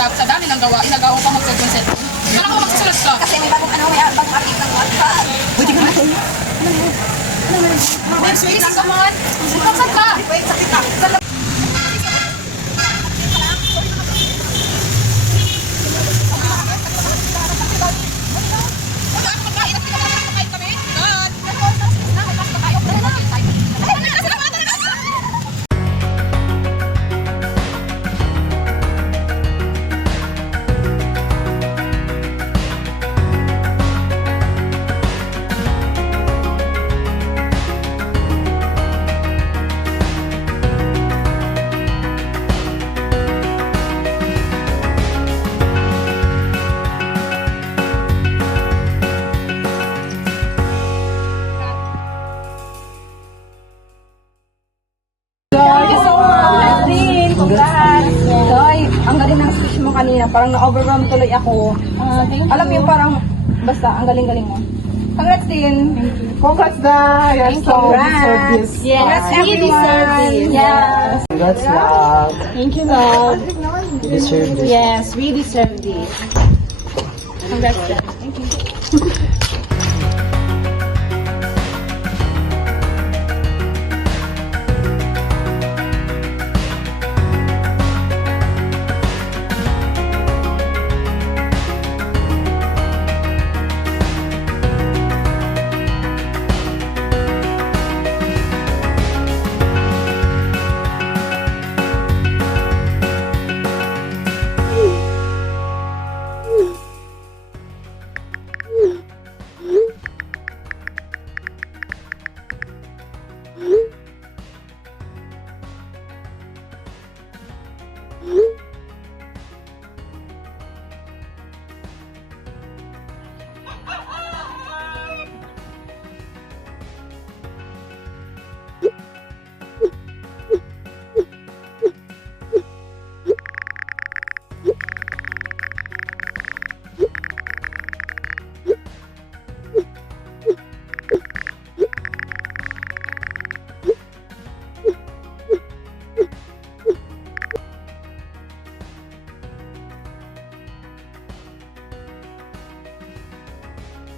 sa dami ng gawa, inagawa pa mag-cellphone cellphone. Kala ko magsusulat ka. Kasi may bagong ano, may bagong update ng WhatsApp. Pwede ka natin. Wait, come on. Saan ka? Wait, sakit na. Ang galing ng speech mo kanina, parang na-overwhelm tuloy ako. Alam mo yung parang, basta, ang galing-galing mo. Congrats din. Congrats, Dai! Yes, so deserve this. Yes, we deserve this. Yes. Congrats, love. Thank you, love. You deserve this. Yes, we deserve this. Congrats, love. Thank you.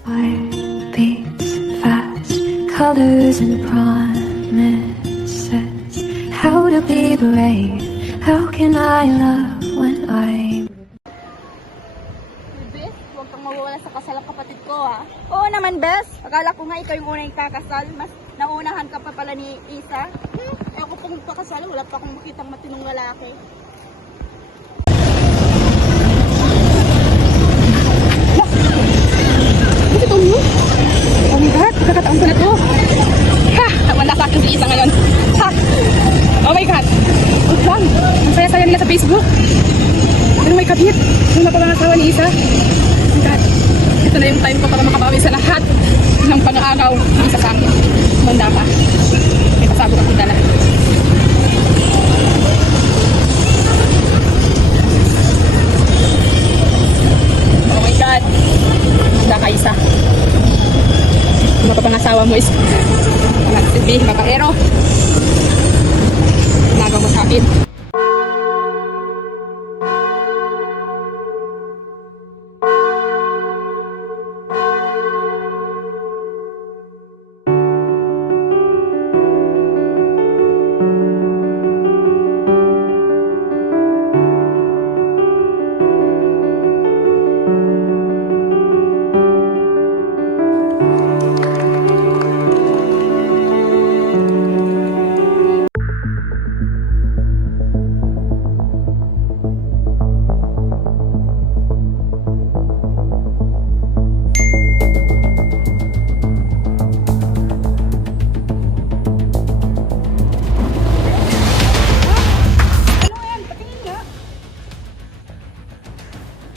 Heart beats fast, colors and promises. How to be brave? How can I love when I'm? Bes, huwag kang mawawala sa kasal ng kapatid ko, ha? Oo naman, Bes. Akala ko nga ikaw yung unang kakasal. Mas naunahan ka pa pala ni Isa. Ako pong magpakasal, wala pa akong makitang matinong lalaki. Oh my God, pagkakataon ko na to. Ha! Wala sa akin si Isa ngayon. Ha! Oh my God. Wait lang. Ang saya-saya nila sa Facebook. Ano may kabit? Yung mapapangasawa ni Isa. Oh my God. Ito na yung time ko para makabawi sa lahat ng pang-aagaw ng Isa sa akin. Manda pa. May pasabog akong dala. Oh my God. Manda ka, Isa. Mapapangasawa mo is nagsilbi, babaero. Nagaw mo sa akin.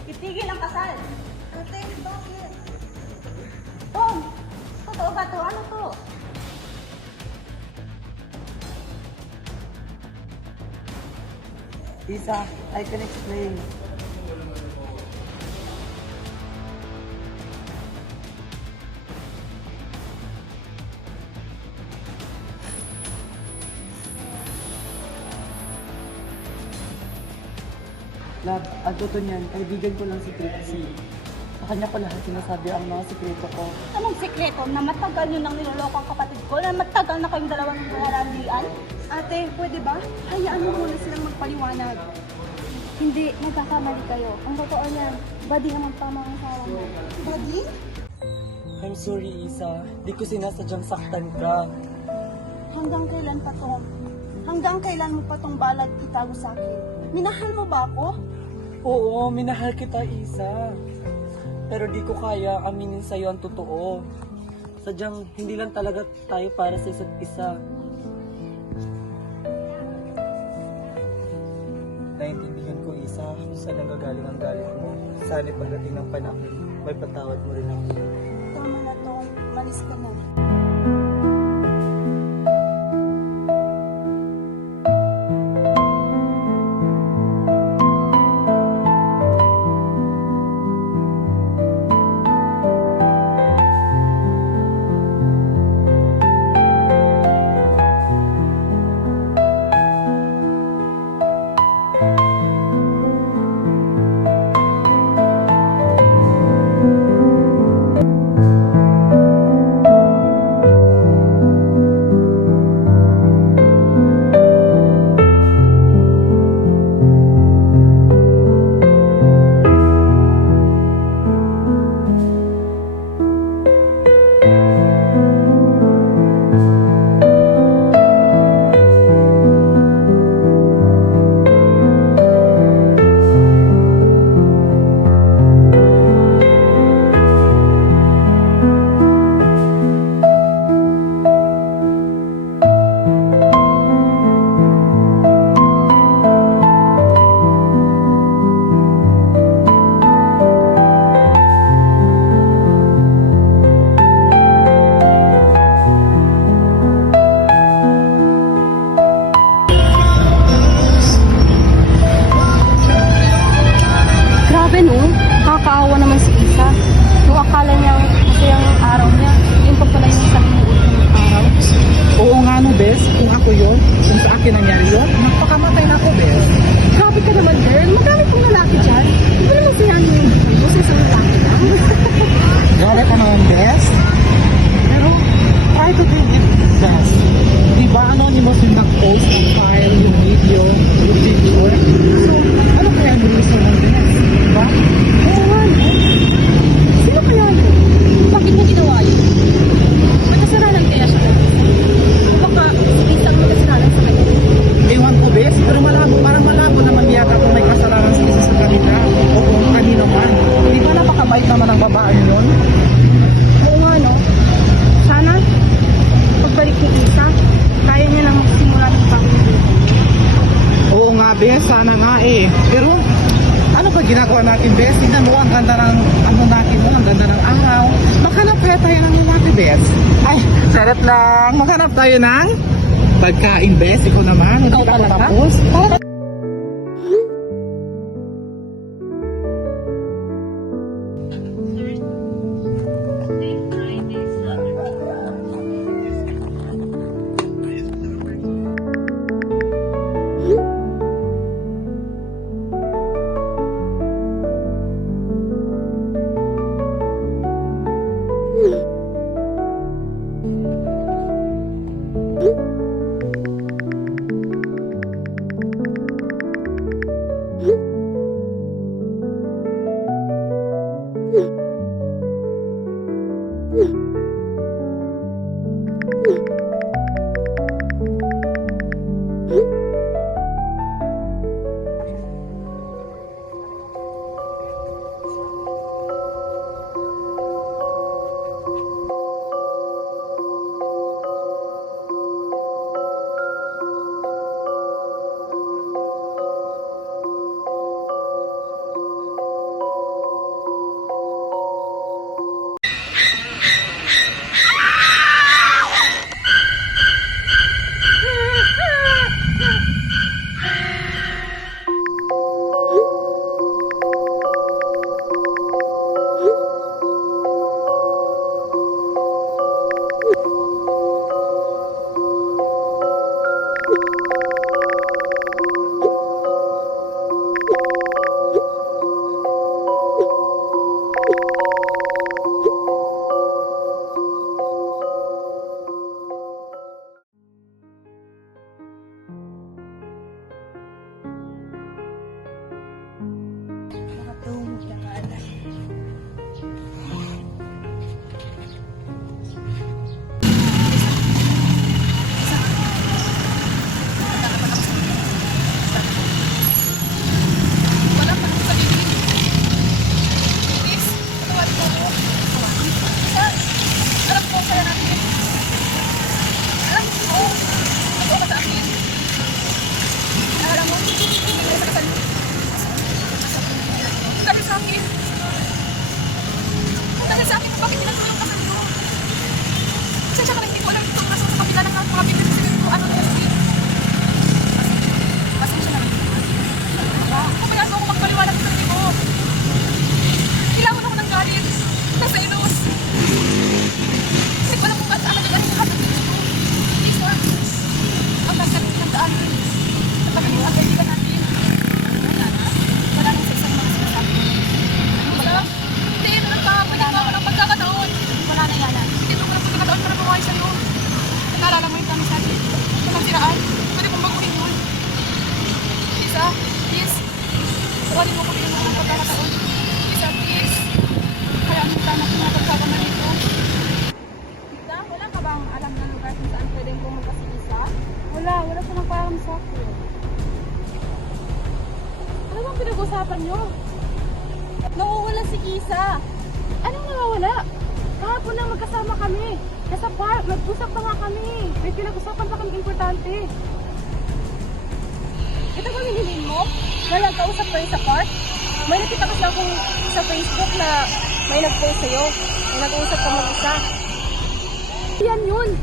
Itigil ang kasal. Ate, bakit? Tom, totoo ba to? Ano to? Isa, I can explain. Love, ang totoo niyan, kaibigan ko lang si Trixie. Sa kanya ko lahat sinasabi ang mga sikreto ko. Anong sikreto na matagal nyo nang niloloko ang kapatid ko? Na matagal na kayong dalawang nagkakaralian? Ate, pwede ba? Hayaan mo muna silang magpaliwanag. Hindi, nagkakamali kayo. Ang totoo niyan, badi naman tama ang asawa mo. Buddy? I'm sorry, Isa. Di ko sinasadyang saktan ka. Hanggang kailan pa to? Hanggang kailan mo pa tong balag itago sa akin? Minahal mo ba ako? Oo, minahal kita, Isa. Pero di ko kaya aminin sa'yo ang totoo. Sadyang hindi lang talaga tayo para sa isa't isa. Naintindihan ko, Isa, kung saan ang gagaling ang galit mo. Sana pagdating ng panahon, may patawad mo rin ako. Tama na to, malis ka na. Grabe no, nakakaawa naman si Isa. Nung akala niya masayang araw niya, yun pa pala yung salimuot ng araw. Oo nga no, Bes. Kung ako yun, kung sa akin nangyari yun, magpakamatay na ako, Bes. Grabe ka naman, girl. Magkano pong lalaki dyan? Di ba naman siya yung mo sa isang lalaki lang? Grabe ka naman, Bes. Pero, try to think it best. Di ba anonymous yung nag-post ng file, yung video, yung picture? So, ano kaya ang reason ng Bes? Diba? Oo nga, no? Sino kaya yun? Bakit niya ginawa yun? May kasalanan kaya siya? O baka si Isa ang may kasalanan sa kanya? Ewan ko, Bes. Pero parang malabo naman yata kung may kasalanan sa isa sa kanila. O kung kanino man. Di ba napakabait naman ang babae yun? Oo nga, no? Sana, pagbalik ni Isa, kaya niya lang magsimula ng pag-ibig. Oo nga, Bes. Sana nga eh. Pero, ano ba ginagawa natin, Bes? Tignan mo, ang ganda ng ano natin mo, ang ganda ng araw. Maghanap kaya tayo ng lalaki, Bes. Ay, sarap lang. Maghanap tayo ng pagkain, Bes. Ikaw naman. Hindi ka pa tapos. room. Yan. Wala pa naman sa bibig. Please, tulungan mo ako. Isa, alam ko, saya natin. Alam ko, ikaw ka sa akin. Alam mo, hindi ka sa kasal. Dahil sa akin. Dahil sa akin, bakit tinatulong ka sa iyo? Kasi siya ka hindi ko alam itong kaso sa kapila ng mga bibig ko. Ano na yun? Pasensya na rin. Kumaya ako magpaliwanag sa sarili ko. Kailangan ako ng galit. Nasa ilos. Kasi ko alam kung saan nagagaling lahat ng sarili ko. Please, Lord. Ang nagkalit ng daanin. Napagaling ang kaibigan natin. Wala nang sa isang mga sinasabi. Wala? Hindi, meron pa. Pwede pa ako ng pagkakataon. Wala na yan. Hindi mo ng pagkakataon para buhay sa'yo. Naalala mo yung kami sa atin. Walang siraan. Pwede kong baguhin yun. Lisa, please. Tawalin mo kami ng mga pagkakataon. Lisa, please. Kaya ang tama ko mga pagkakamali ko. Isa, wala ka bang alam ng lugar kung saan pwedeng pumunta si Isa? Wala siya nagpaalam sa akin. Ano bang pinag-usapan nyo? Nawawala si Isa. Anong nawawala? Kahapon lang magkasama kami. Nasa park, nag-usap pa nga kami. May pinag-usapan pa kami importante. Ito ba nililin mo? Na nagkausap kayo sa park? May nakita kasi akong sa Facebook na may nag-post sa'yo. May nag-uusap ka mag-isa. Yan yun.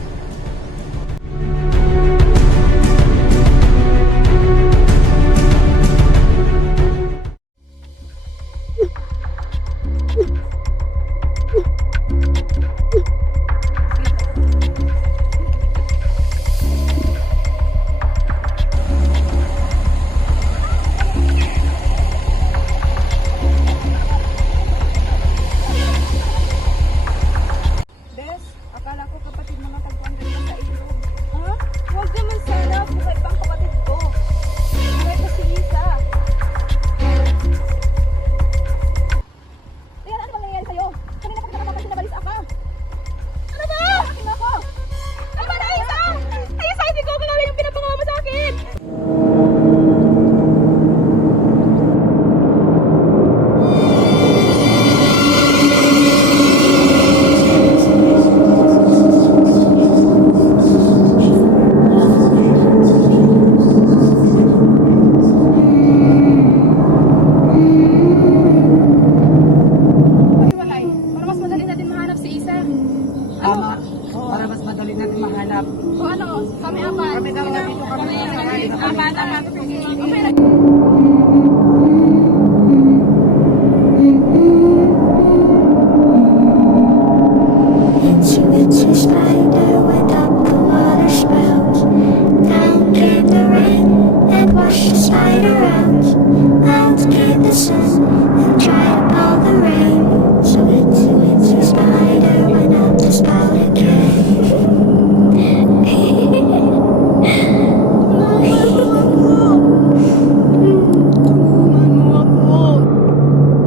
Bes, akala ko kapatid mo natagpuan ka sa ilog. Ha? Huwag naman sana. Buhay pang kapatid ko. Buhay ko si Isa. Tingnan, ano bang nangyayari sa'yo? Kanina pa kita nakapansin na balisa ka. Ano ba? Akin ako. Ano ba na Isa? Ay, Isa, hindi ko gagawin yung pinapangawa mo sa akin. Hiwalay. Para mas madali natin mahanap si Isa. Tama. Para mas madali natin mahanap. O ano? Kami apat. Kami dalawa dito kami. Apat. Okay. Itsy bitsy spider went up the water spout. Down came the rain and washed the spider out. Out came the sun and dried up all the rain. So itsy bitsy spider went up the spout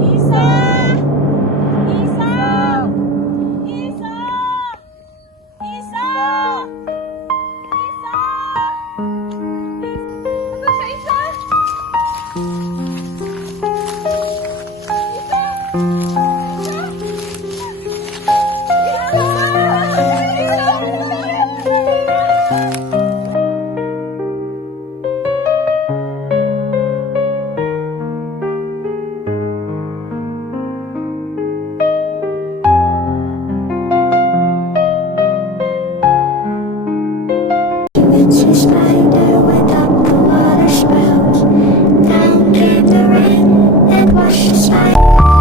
Isa! Isa! Isa! Isa! Isa! Ano siya, Isa? Itsy spider went up the water spout. Down came the rain and washed the spider.